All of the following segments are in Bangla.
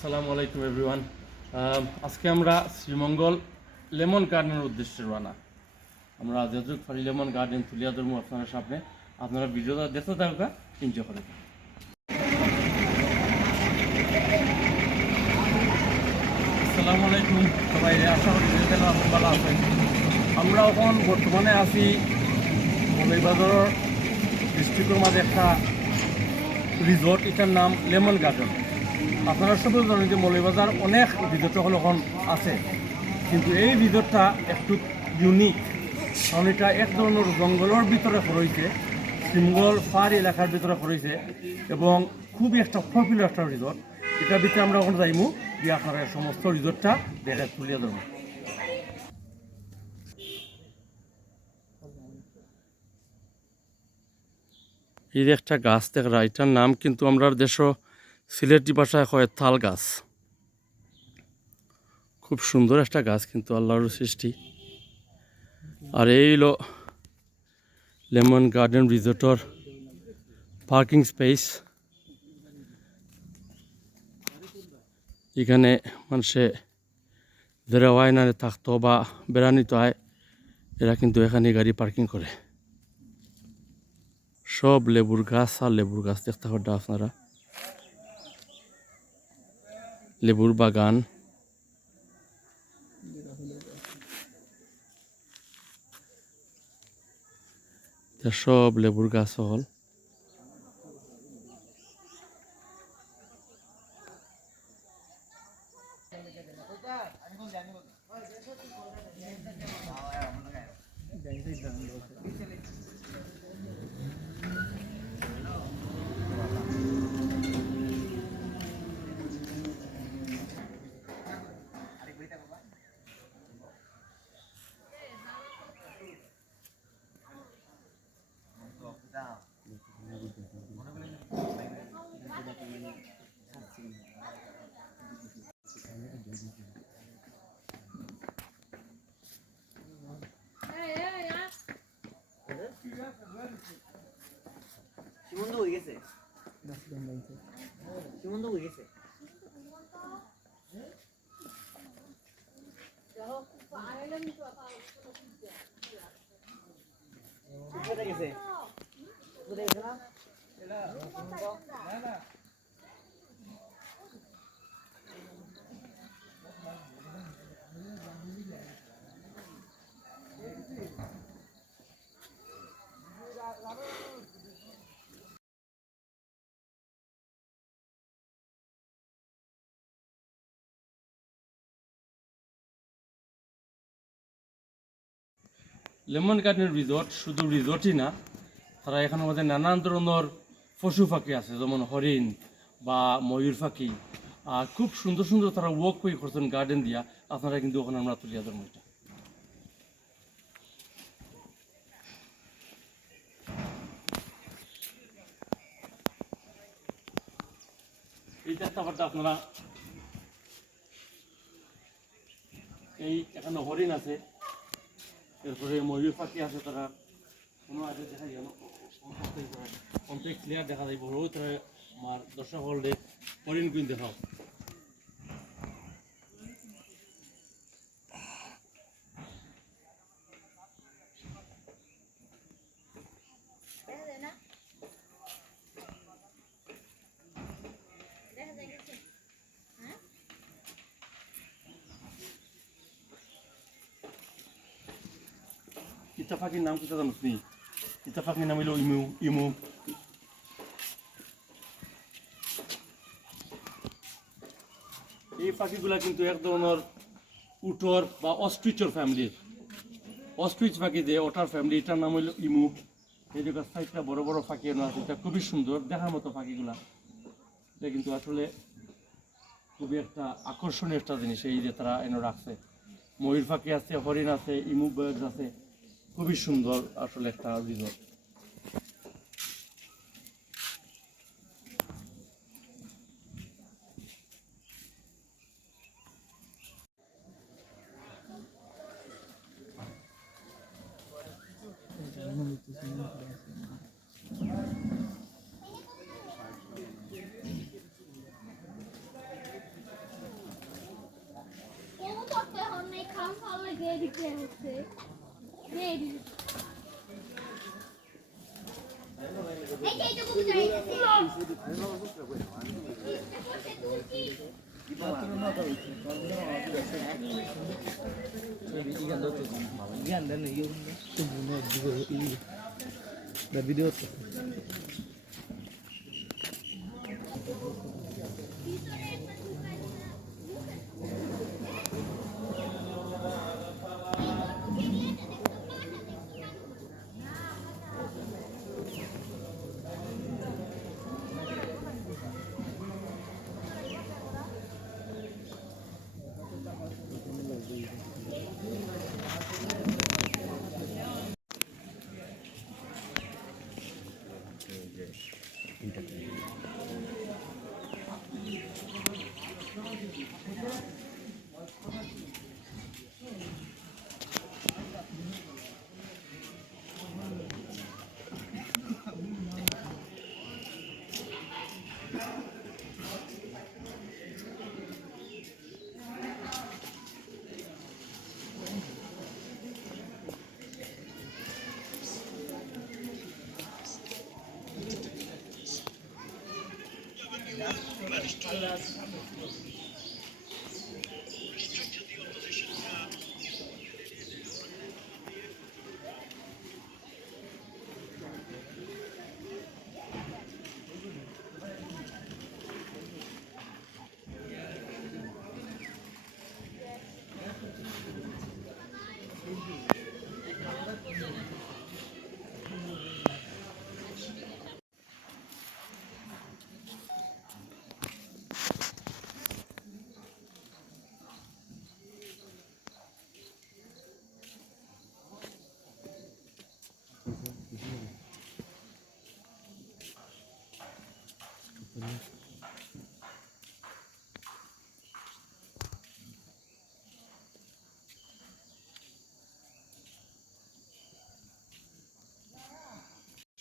আসসালামু আলাইকুম এভরিওয়ান। আজকে আমরা শ্রীমঙ্গল লেমন গার্ডেনের উদ্দেশ্যে রওনা। আমরা যেহেতু ফারি লেমন গার্ডেন তুলিয়া ধরবো আপনার সামনে, আপনারা ভিডিওটা দেখতে থাকুকা, এনজয় করে। আসসালামু আলাইকুম সবাই, আশা করি ভালো আছেন। আমরা এখন বর্তমানে আছি মৌলভীবাজার ডিস্ট্রিক্টের মাঝে একটা রিসোর্ট, এটার নাম লেমন গার্ডেন। আপনারা সবাই জানেন যে মৌলভীবাজার অনেক রিসোর্ট এখন আছে, কিন্তু এই রিসোর্টটা একটু ইউনিক, কারণ এটা এক ধরনের জঙ্গলের ভিতরে রয়েছে, শ্রীমঙ্গল পাহাড় এলাকার ভিতরে রয়েছে এবং খুবই একটা পপুলার একটা রিসোর্ট। এটার ভিতরে আমরা এখন যাইমু গিয়ে আপনারা সমস্ত রিসোর্টটা দেখে তুলিয়ে ধরবো। এই যে একটা গাছ দেখরা, এটার নাম কিন্তু আমরা দেশ সিলেটি ভাষায় হয় তাল গাছ। খুব সুন্দর একটা গাছ কিন্তু আল্লাহর সৃষ্টি। আর এই হলো লেমন গার্ডেন রিসোর্টর পার্কিং স্পেস। এখানে মানুষে যারা ওয়াইনারে থাকতো বা বেড়ানিতে হয়, এরা কিন্তু এখানে গাড়ি পার্কিং করে। সব লেবুর গাছ আর লেবুর গাছ দেখতে পারবেন আপনারা, লেবুর বাগান। সব লেবুর গাছ হল। সীমন্ত হয়ে গেছে, সীমন্ত হয়ে গেছে। কোথায় গেছে? কোথায় গেছে না? লেমন গার্ডেন রিসোর্ট শুধু রিসোর্টই না, তারা এখানে আমাদের নানান ধরনের পশু পাখি আছে, যেমন হরিণ বা ময়ূর পাখি। আর খুব সুন্দর সুন্দর তারা ওয়াক ওয়ে করছেন গার্ডেন দিয়া, আপনারা কিন্তু ওখানে আমরা তুলিয়া ধরবো। এটা এই দেখতে পারতে আপনারা, এই এখানে হরিণ আছে, এরপরে ময়ূর পাখি আছে। তারা কোনো আগে দেখা যায় কমপ্লিট ক্লিয়ার দেখা যায়, বড় তারা আমার দর্শক হলে হরিণ কিন্তু দেখাও। ইটা পাখির নাম কোথায় জানো তুমি? ইটা পাখির নাম হইল ইমু। ইমু এই পাখিগুলা কিন্তু এক ধরনের উটর বা অস্ট্রিচর ফ্যামিলির, অস্ট্রিচ পাখি যে ওটার ফ্যামিলি, এটার নাম হইল ইমু। এই যে সাইজটা বড় বড় পাখি এনে আছে, এটা খুবই সুন্দর দেখার মতো পাখিগুলা। এটা কিন্তু আসলে খুবই একটা আকর্ষণীয় একটা জিনিস এই যে তারা এনে রাখছে। ময়ূর পাখি আছে, হরিণ আছে, ইমু বার্ডস আছে, খুবই সুন্দর আসলে একটা রিসোর্ট। ভিডিও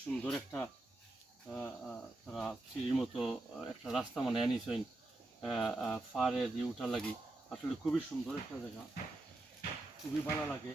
সুন্দর একটা তারা সিঁড়ির মতো একটা রাস্তা মানে আনিছেন ফারে দিয়ে উঠার লাগি। আসলে খুবই সুন্দর একটা জায়গা, খুবই ভালো লাগে।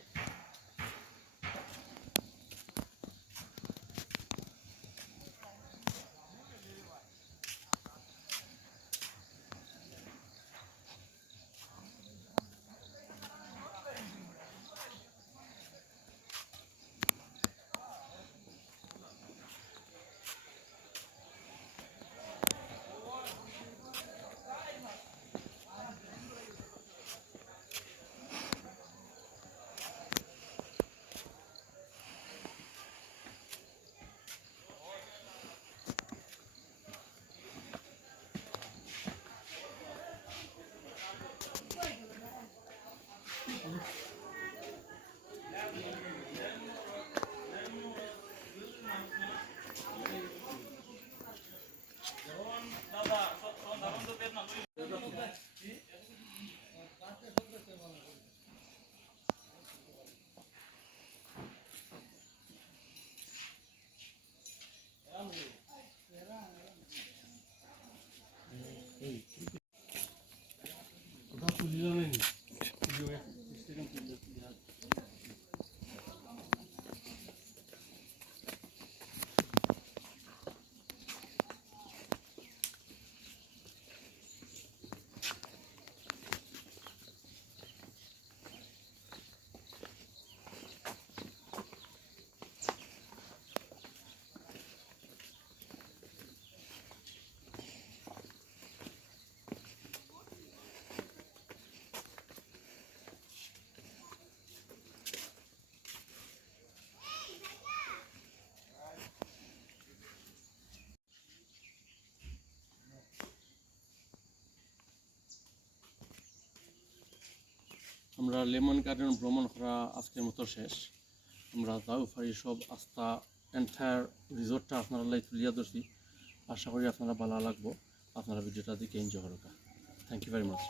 আমরা লেমন গার্ডেন ভ্রমণ করা আজকের মতো শেষ। আমরা দাউফারি সব আস্থা এন্টায়ার রিসোর্টটা আপনারা লাই তুলিয়া ধরছি। আশা করি আপনারা ভালো লাগবো। আপনারা ভিডিওটা দেখে এনজয় করুন। Thank you very much.